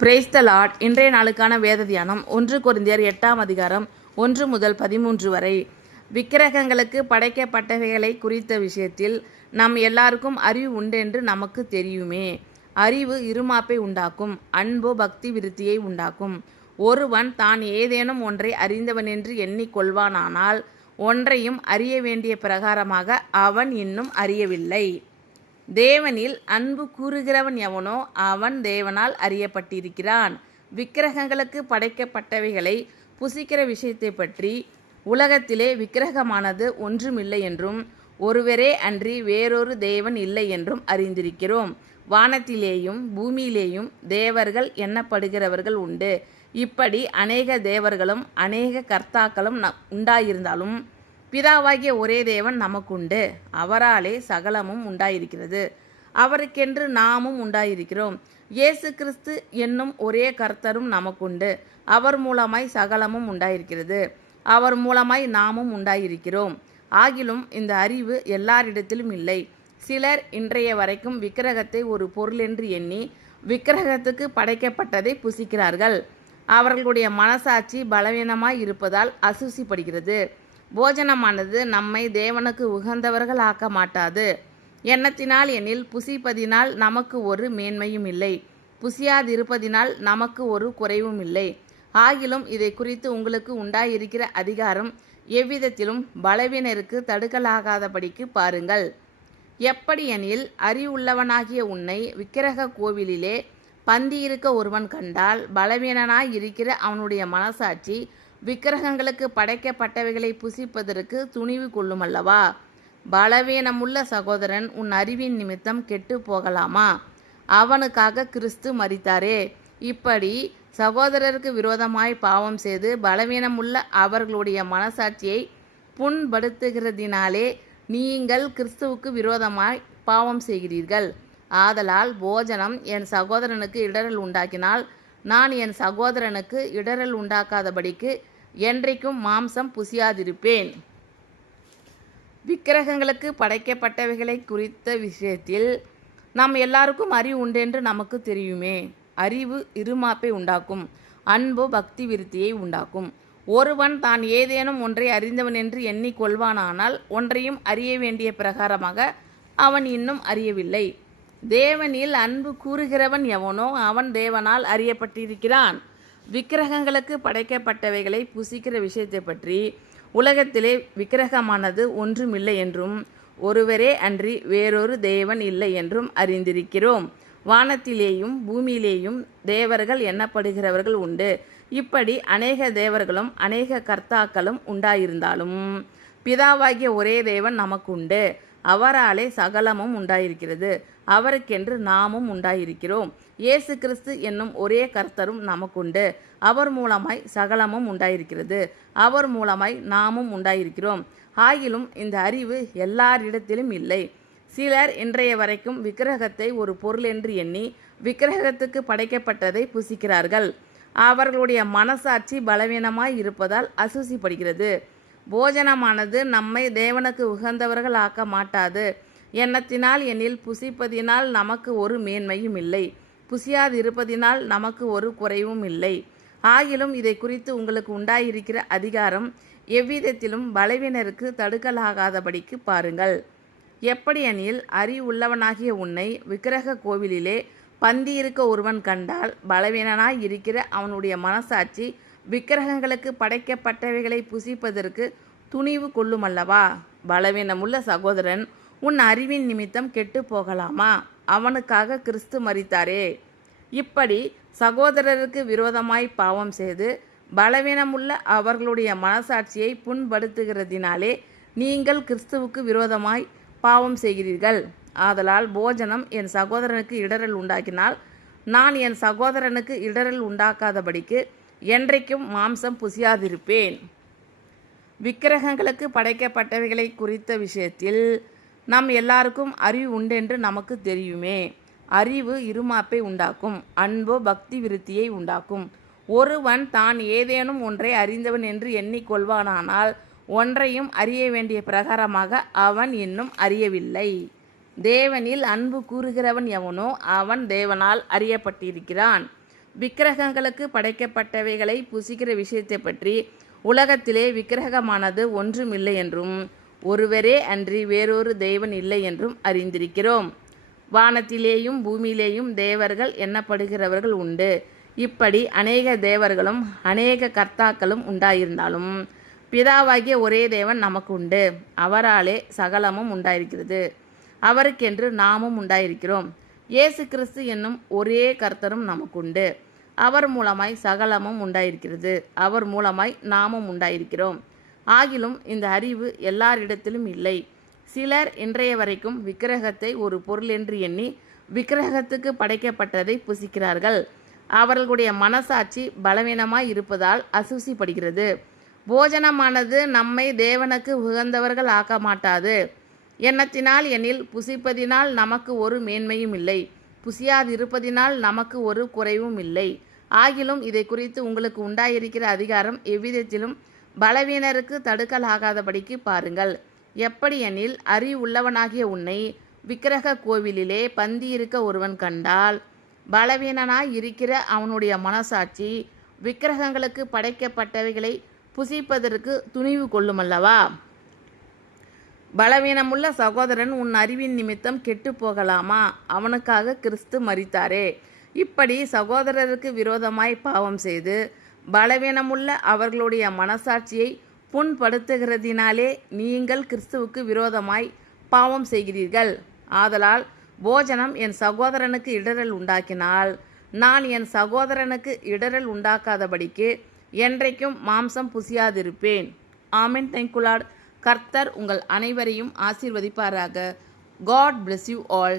Praise the Lord. இன்றைய நாளுக்கான வேத தியானம் 1 கொரிந்தியர் 8ஆம் அதிகாரம் 1 முதல் 13 வரை. விக்கிரகங்களுக்கு படைக்கப்பட்டவைகளை குறித்த விஷயத்தில் நம் எல்லாருக்கும் அறிவு உண்டென்று நமக்கு தெரியுமே. அறிவு இருமாப்பை உண்டாக்கும், அன்போ பக்தி விருத்தியை உண்டாக்கும். ஒருவன் தான் ஏதேனும் ஒன்றை அறிந்தவனென்று எண்ணிக்கொள்வானானால் ஒன்றையும் அறிய வேண்டிய பிரகாரமாக அவன் இன்னும் அறியவில்லை. தேவனில் அன்பு கூறுகிறவன் எவனோ அவன் தேவனால் அறியப்பட்டிருக்கிறான். விக்கிரகங்களுக்கு படைக்கப்பட்டவைகளை புசிக்கிற விஷயத்தை பற்றி உலகத்திலே விக்கிரகமானது ஒன்றுமில்லை என்றும் ஒருவரே அன்றி வேறொரு தேவன் இல்லை என்றும் அறிந்திருக்கிறோம். வானத்திலேயும் பூமியிலேயும் தேவர்கள் எண்ணப்படுகிறவர்கள் உண்டு. இப்படி அநேக தேவர்களும் அநேக கர்த்தாக்களும் உண்டாயிருந்தாலும் பிதாவாகிய ஒரே தேவன் நமக்குண்டு. அவராலே சகலமும் உண்டாயிருக்கிறது, அவருக்கென்று நாமும் உண்டாயிருக்கிறோம். இயேசு கிறிஸ்து என்னும் ஒரே கர்த்தரும் நமக்குண்டு. அவர் மூலமாய் சகலமும் உண்டாயிருக்கிறது, அவர் மூலமாய் நாமும் உண்டாயிருக்கிறோம். ஆகிலும் இந்த அறிவு எல்லாரிடத்திலும் இல்லை. சிலர் இன்றைய வரைக்கும் விக்கிரகத்தை ஒரு பொருளென்று எண்ணி விக்கிரகத்துக்கு படைக்கப்பட்டதை புசிக்கிறார்கள். அவர்களுடைய மனசாட்சி பலவீனமாய் இருப்பதால் அசூசிப்படுகிறது. போஜனமானது நம்மை தேவனுக்கு உகந்தவர்கள் ஆக்க மாட்டாது. எண்ணத்தினால் எனில் புசிப்பதினால் நமக்கு ஒரு மேன்மையும் இல்லை, புசியாதிருப்பதினால் நமக்கு ஒரு குறைவும் இல்லை. ஆகிலும் இதை குறித்து உங்களுக்கு உண்டாயிருக்கிற அதிகாரம் எவ்விதத்திலும் பலவீனருக்கு தடுக்கலாகாதபடிக்கு பாருங்கள். எப்படி எனில் அறிவுள்ளவனாகிய உன்னை விக்கிரக கோவிலிலே பந்தியிருக்க ஒருவன் கண்டால் பலவீனனாய் இருக்கிற அவனுடைய மனசாட்சி விக்கிரகங்களுக்கு படைக்கப்பட்டவைகளை புசிப்பதற்கு துணிவு கொள்ளுமல்லவா? பலவீனமுள்ள சகோதரன் உன் அறிவின் நிமித்தம் கெட்டு போகலாமா? அவனுக்காக கிறிஸ்து மரித்தாரே. இப்படி சகோதரருக்கு விரோதமாய் பாவம் செய்து பலவீனமுள்ள அவர்களுடைய மனசாட்சியை புண்படுத்துகிறதினாலே நீங்கள் கிறிஸ்துவுக்கு விரோதமாய் பாவம் செய்கிறீர்கள். ஆதலால் போஜனம் என் சகோதரனுக்கு இடரல் உண்டாக்கினால் நான் என் சகோதரனுக்கு இடரல் உண்டாக்காதபடிக்கு என்றைக்கும் மாம்சம் புசியாதிருப்பேன். விக்கிரகங்களுக்கு படைக்கப்பட்டவைகளை குறித்த விஷயத்தில் நாம் எல்லாருக்கும் அறிவு உண்டென்று நமக்கு தெரியுமே. அறிவு இருமாப்பை உண்டாக்கும், அன்பு பக்தி விருத்தியை உண்டாக்கும். ஒருவன் தான் ஏதேனும் ஒன்றை அறிந்தவன் என்று எண்ணிக்கொள்வானானால் ஒன்றையும் அறிய வேண்டிய பிரகாரமாக அவன் இன்னும் அறியவில்லை. தேவனில் அன்பு கூறுகிறவன் எவனோ அவன் தேவனால் அறியப்பட்டிருக்கிறான். விக்கிரகங்களுக்கு படைக்கப்பட்டவைகளை புசிக்கிற விஷயத்தை பற்றி உலகத்திலே விக்கிரகமானது ஒன்றுமில்லை என்றும் ஒருவரே அன்றி வேறொரு தேவன் இல்லை என்றும் அறிந்திருக்கிறோம். வானத்திலேயும் பூமியிலேயும் தேவர்கள் எண்ணப்படுகிறவர்கள் உண்டு. இப்படி அநேக தேவர்களும் அநேக கர்த்தாக்களும் உண்டாயிருந்தாலும் பிதாவாகிய ஒரே தேவன் நமக்குண்டு. அவராலே சகலமும் உண்டாயிருக்கிறது, அவருக்கென்று நாமும் உண்டாயிருக்கிறோம். இயேசு கிறிஸ்து என்னும் ஒரே கர்த்தரும் நமக்குண்டு. அவர் மூலமாய் சகலமும் உண்டாயிருக்கிறது, அவர் மூலமாய் நாமும் உண்டாயிருக்கிறோம். ஆகிலும் இந்த அறிவு எல்லாரிடத்திலும் இல்லை. சிலர் இன்றைய வரைக்கும் விக்கிரகத்தை ஒரு பொருளென்று எண்ணி விக்கிரகத்துக்கு படைக்கப்பட்டதை புசிக்கிறார்கள். அவர்களுடைய மனசாட்சி பலவீனமாய் இருப்பதால் அசூசிப்படுகிறது. போஜனமானது நம்மை தேவனுக்கு உகந்தவர்கள் ஆக்க மாட்டாது. எண்ணத்தினால் எனில் புசிப்பதினால் நமக்கு ஒரு மேன்மையும் இல்லை, புசியாதிருப்பதினால் நமக்கு ஒரு குறைவும் இல்லை. ஆகிலும் இதை குறித்து உங்களுக்கு உண்டாயிருக்கிற அதிகாரம் எவ்விதத்திலும் பலவீனருக்கு தடுக்கலாகாதபடிக்கு பாருங்கள். எப்படி எனில் அறிவுள்ளவனாகிய உன்னை விக்கிரக கோவிலிலே பந்தியிருக்க ஒருவன் கண்டால் பலவீனனாய் இருக்கிற அவனுடைய மனசாட்சி விக்கிரகங்களுக்கு படைக்கப்பட்டவைகளை புசிப்பதற்கு துணிவு கொள்ளுமல்லவா? பலவீனமுள்ள சகோதரன் உன் அறிவின் நிமித்தம் கெட்டு போகலாமா? அவனுக்காக கிறிஸ்து மரித்தாரே. இப்படி சகோதரருக்கு விரோதமாய் பாவம் செய்து பலவீனமுள்ள அவர்களுடைய மனசாட்சியை புண்படுத்துகிறதினாலே நீங்கள் கிறிஸ்துவுக்கு விரோதமாய் பாவம் செய்கிறீர்கள். ஆதலால் போஜனம் என் சகோதரனுக்கு இடரல் உண்டாக்கினால் நான் என் சகோதரனுக்கு இடரல் உண்டாக்காதபடிக்கு என்றைக்கும் மாம்சம் புசியாதிருப்பேன். விக்கிரகங்களுக்கு படைக்கப்பட்டவைகளை குறித்த விஷயத்தில் நம் எல்லாருக்கும் அறிவு உண்டென்று நமக்கு தெரியுமே. அறிவு இருமாப்பை உண்டாக்கும், அன்போ பக்தி விருத்தியை உண்டாக்கும். ஒருவன் தான் ஏதேனும் ஒன்றை அறிந்தவன் என்று எண்ணிக்கொள்வானானால் ஒன்றையும் அறிய வேண்டிய பிரகாரமாக அவன் இன்னும் அறியவில்லை. தேவனில் அன்பு கூறுகிறவன் எவனோ அவன் தேவனால் அறியப்பட்டிருக்கிறான். விக்கிரகங்களுக்கு படைக்கப்பட்டவைகளை புசிக்கிற விஷயத்தை பற்றி உலகத்திலே விக்கிரகமானது ஒன்றுமில்லை என்றும் ஒருவரே அன்றி வேறொரு தேவன் இல்லை என்றும் அறிந்திருக்கிறோம். வானத்திலேயும் பூமியிலேயும் தேவர்கள் எண்ணப்படுகிறவர்கள் உண்டு. இப்படி அநேக தேவர்களும் அநேக கர்த்தாக்களும் உண்டாயிருந்தாலும் பிதாவாகிய ஒரே தேவன் நமக்கு உண்டு. அவராலே சகலமும் உண்டாயிருக்கிறது. அவருக்கென்று நாமும் உண்டாயிருக்கிறோம். இயேசு கிறிஸ்து என்னும் ஒரே கர்த்தரும் நமக்குண்டு. அவர் மூலமாய் சகலமும் உண்டாயிருக்கிறது. அவர் மூலமாய் நாமும் உண்டாயிருக்கிறோம். ஆகிலும் இந்த அறிவு எல்லாரிடத்திலும் இல்லை. சிலர் இன்றைய வரைக்கும் விக்கிரகத்தை ஒரு பொருள் என்று எண்ணி விக்கிரகத்துக்கு படைக்கப்பட்டதை புசிக்கிறார்கள். அவர்களுடைய மனசாட்சி பலவீனமாய் இருப்பதால் அசூசிப்படுகிறது. போஜனமானது நம்மை தேவனுக்கு உகந்தவர்கள் ஆக்க மாட்டாது. எண்ணத்தினால் எனில் புசிப்பதினால் நமக்கு ஒரு மேன்மையும் இல்லை, புசியாதிருப்பதினால் நமக்கு ஒரு குறைவும் இல்லை. ஆகிலும் இதை குறித்து உங்களுக்கு உண்டாயிருக்கிற அதிகாரம் எவ்விதத்திலும் பலவீனருக்கு தடுக்கலாகாதபடிக்கு பாருங்கள். எப்படி எனில் அறிவுள்ளவனாகிய உன்னை விக்கிரக கோவிலிலே பந்தியிருக்க ஒருவன் கண்டால் பலவீனனாய் இருக்கிற அவனுடைய மனசாட்சி விக்கிரகங்களுக்கு படைக்கப்பட்டவைகளை புசிப்பதற்கு துணிவு கொள்ளுமல்லவா? பலவீனமுள்ள சகோதரன் உன் அறிவின் நிமித்தம் கெட்டு போகலாமா? அவனுக்காக கிறிஸ்து மரித்தாரே. இப்படி சகோதரருக்கு விரோதமாய் பாவம் செய்து பலவீனமுள்ள அவர்களுடைய மனசாட்சியை புண்படுத்துகிறதினாலே நீங்கள் கிறிஸ்துவுக்கு விரோதமாய் பாவம் செய்கிறீர்கள். ஆதலால் போஜனம் என் சகோதரனுக்கு இடரல் உண்டாக்கினால் நான் என் சகோதரனுக்கு இடரல் உண்டாக்காதபடிக்கு என்றைக்கும் மாம்சம் புசியாதிருப்பேன். ஆமென். Thank you Lord. கர்த்தர் உங்கள் அனைவரையும் ஆசீர்வதிப்பாராக. God bless you all.